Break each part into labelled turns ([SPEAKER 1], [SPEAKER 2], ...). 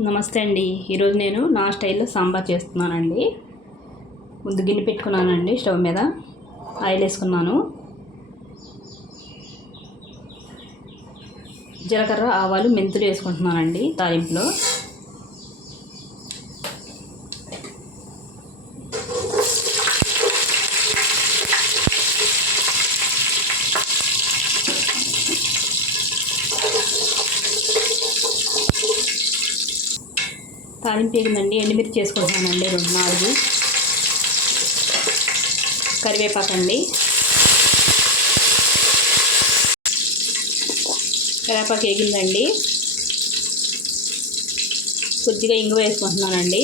[SPEAKER 1] నమస్తే అండి. ఈరోజు నేను నా స్టైల్లో సాంబార్ చేస్తున్నానండి. ముందు గిన్నె పెట్టుకున్నానండి స్టవ్ మీద. ఆయిల్ వేసుకున్నాను. జీలకర్ర ఆవాలు మెంతులు వేసుకుంటున్నానండి తాలింపులో. తాలింపు వేగిందండి ఎండుమిర్చి చేసుకుంటున్నానండి రెండు నాలుగు. కరివేపాకు అండి కరివేపాకు వేగిందండి. కొద్దిగా ఇంగువ వేసుకుంటున్నానండి.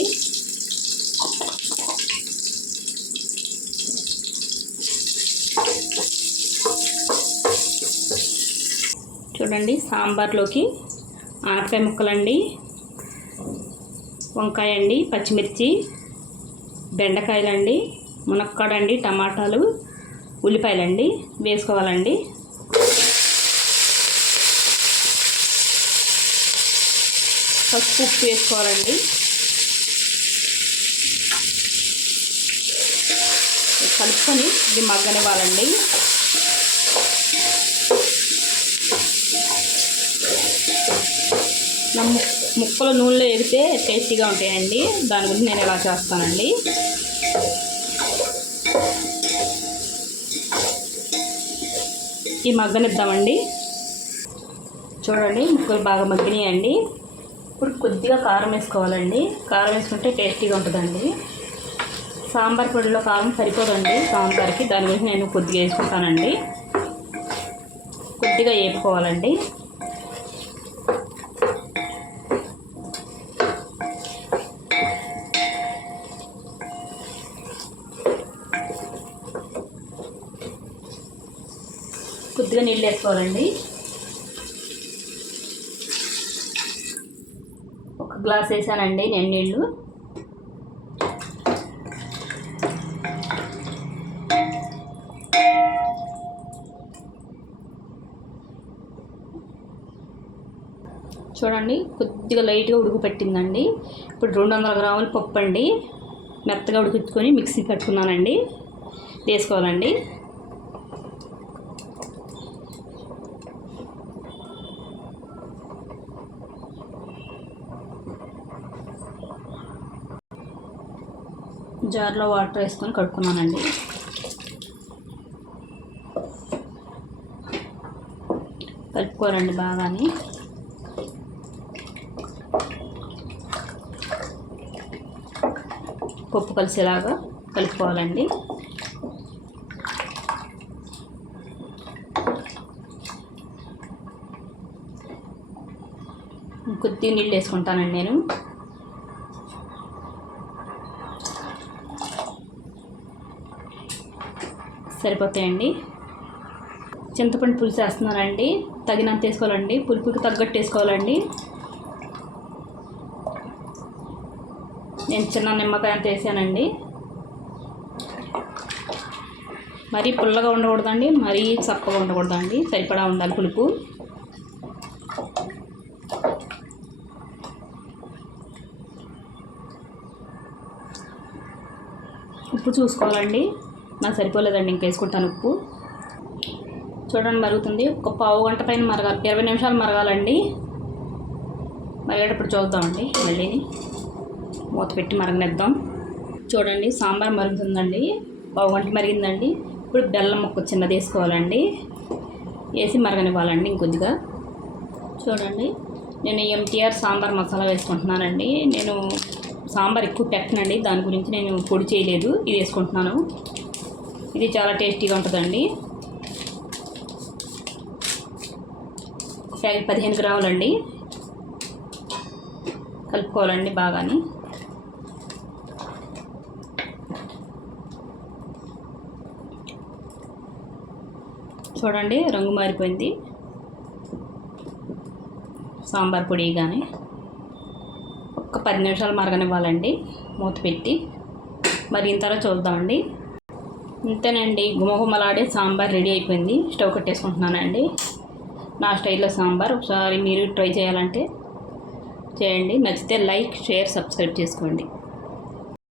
[SPEAKER 1] చూడండి సాంబార్లోకి ఆనపకాయ ముక్కలండి. వంకాయ అండి పచ్చిమిర్చి బెండకాయలండి మునక్కాడండి టమాటాలు ఉల్లిపాయలండి వేసుకోవాలండి. పసుపు ఉప్పు వేసుకోవాలండి. కలుపుకొని ఇది మగ్గనివ్వాలండి. నా ముక్కలు నూనెలో ఎగితే టేస్టీగా ఉంటాయండి. దాని గురించి నేను ఇలా చేస్తానండి. ఈ మగ్గనిద్దామండి చూడండి ముక్కలు బాగా మగ్గినాయండి. ఇప్పుడు కొద్దిగా కారం వేసుకోవాలండి. కారం వేసుకుంటే టేస్టీగా ఉంటుందండి. సాంబార్ పొడిలో కారం సరిపోదండి సాంబార్కి. దాని గురించి నేను కొద్దిగా వేసుకుంటానండి. కొద్దిగా వేపుకోవాలండి కొద్దిగా నీళ్ళు వేసుకోవాలండి. ఒక గ్లాస్ వేసానండి నేను నీళ్ళు. చూడండి కొద్దిగా లైట్గా ఉడుకు పెట్టిందండి ఇప్పుడు రెండు వందల గ్రాములు పప్పు అండి మెత్తగా ఉడికించుకొని మిక్సీ పెట్టుకున్నానండి వేసుకోవాలండి. జార్లో వాటర్ వేసుకొని కడుక్కున్నానండి. కలుపుకోవాలండి బాగాని. పప్పు కలిసేలాగా కలుపుకోవాలండి. కొద్దిగా నీళ్ళు వేసుకుంటానండి నేను. సరిపోతాయండి. చింతపండు పులుసు వేస్తున్నానండి. తగినంత వేసుకోవాలండి. పులుపుకి తగ్గట్టు వేసుకోవాలండి. నేను చిన్న నిమ్మకాయ అంత వేసానండి. మరీ పుల్లగా ఉండకూడదండి. మరీ చప్పగా ఉండకూడదండి. సరిపడా ఉండాలి పులుపు. ఉప్పు చూసుకోవాలండి. నాకు సరిపోలేదండి ఇంకేసుకుంటాను ఉప్పు. చూడండి మరుగుతుంది. ఒక పావు గంట పైన మరగాలి. ఇరవై నిమిషాలు మరగాలండి. మరిగేటప్పుడు చూద్దామండి మళ్ళీ. మూత పెట్టి మరగనిద్దాం. చూడండి సాంబార్ మరుగుతుందండి. పావు గంట మరిగిందండి. ఇప్పుడు బెల్లం ముక్క చిన్నది వేసుకోవాలండి. వేసి మరగనివ్వాలండి ఇంకొద్దిగా. చూడండి నేను ఎంటీఆర్ సాంబార్ మసాలా వేసుకుంటున్నానండి. నేను సాంబార్ ఎక్కువ పెట్టనండి. దాని గురించి నేను పొడి చేయలేదు. ఇది వేసుకుంటున్నాను. ఇది చాలా టేస్టీగా ఉంటుందండి. ప్యాకెట్ పదిహేను గ్రాములండి. కలుపుకోవాలండి బాగాని. చూడండి రంగు మారిపోయింది. సాంబార్ పొడి కానీ ఒక్క పది నిమిషాలు మరగనివ్వాలండి మూత పెట్టి. మరిగిన తర్వాత చూద్దామండి. ఇంతేనండి. గుమగుమలాడే సాంబార్ రెడీ అయిపోయింది. స్టవ్ కట్టేసుకుంటున్నానండి. నా స్టైల్లో సాంబార్. ఒకసారి మీరు ట్రై చేయాలంటే చేయండి. నచ్చితే లైక్ షేర్ సబ్స్క్రైబ్ చేసుకోండి.